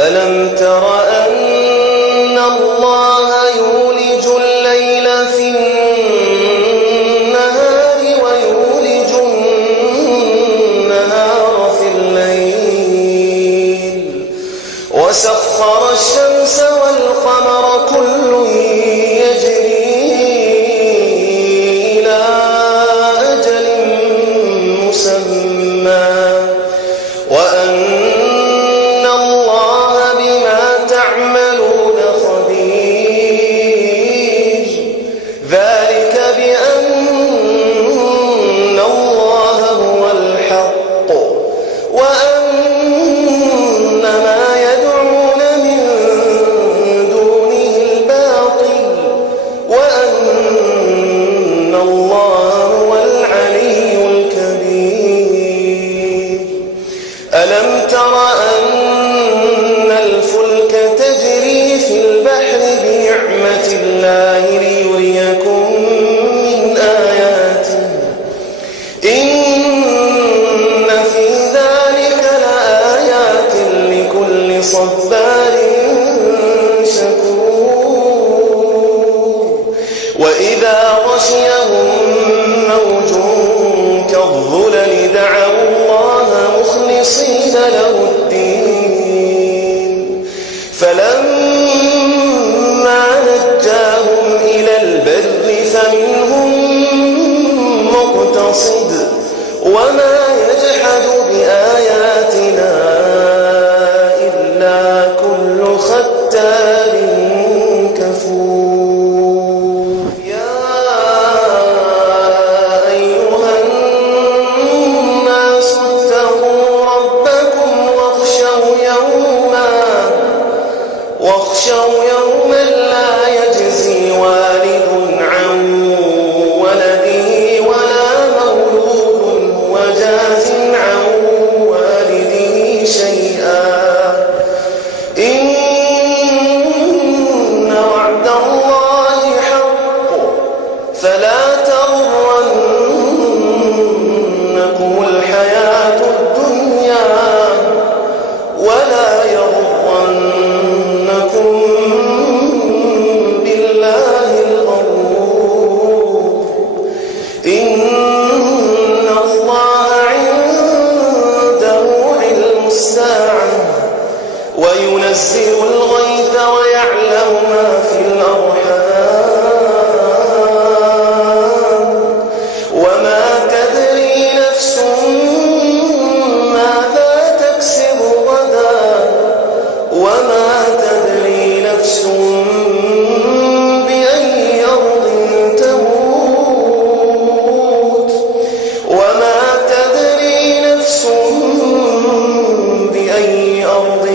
ألم تر أن الله يولج الليل في النهار ويولج النهار في الليل وسخر الشمس والقمر كل يجري إلى أجل مسمى وأن الله بما تعملون خبير ذلك بأن الله هو الحق وأن ما يدعون من دونه الباطل وأن الله هو العلي الكبير ألم تر أن الفلك تجري في البحر بنعمة الله ليريكم من آياته إن في ذلك لآيات لكل صبار شكور وإذا غشيهم موج كالظلل دعوا الله مخلصين له الدين فلما نجاهم إلى البر فمنهم مقتصد وما يجحد بآياتنا إلا كل ختار كفور يا أيها الناس اتقوا ربكم واخشوا يوما لا يجزي والد عن ولده ولا مولود هو جاز عن والده شيئا إن وعد الله حق فلا تغرنكم الحياة الدنيا ولا يغرنكم بالله الغرور إن الله عنده علم الساعة وينزل الغيث ويعلم ما في الأرحام وما تدري نفس ماذا تكسب غدا وما تدري نفس بأي أرض تموت وما تدري نفس بأي أرض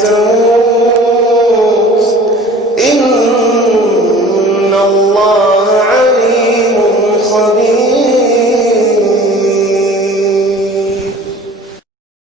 تموت إن الله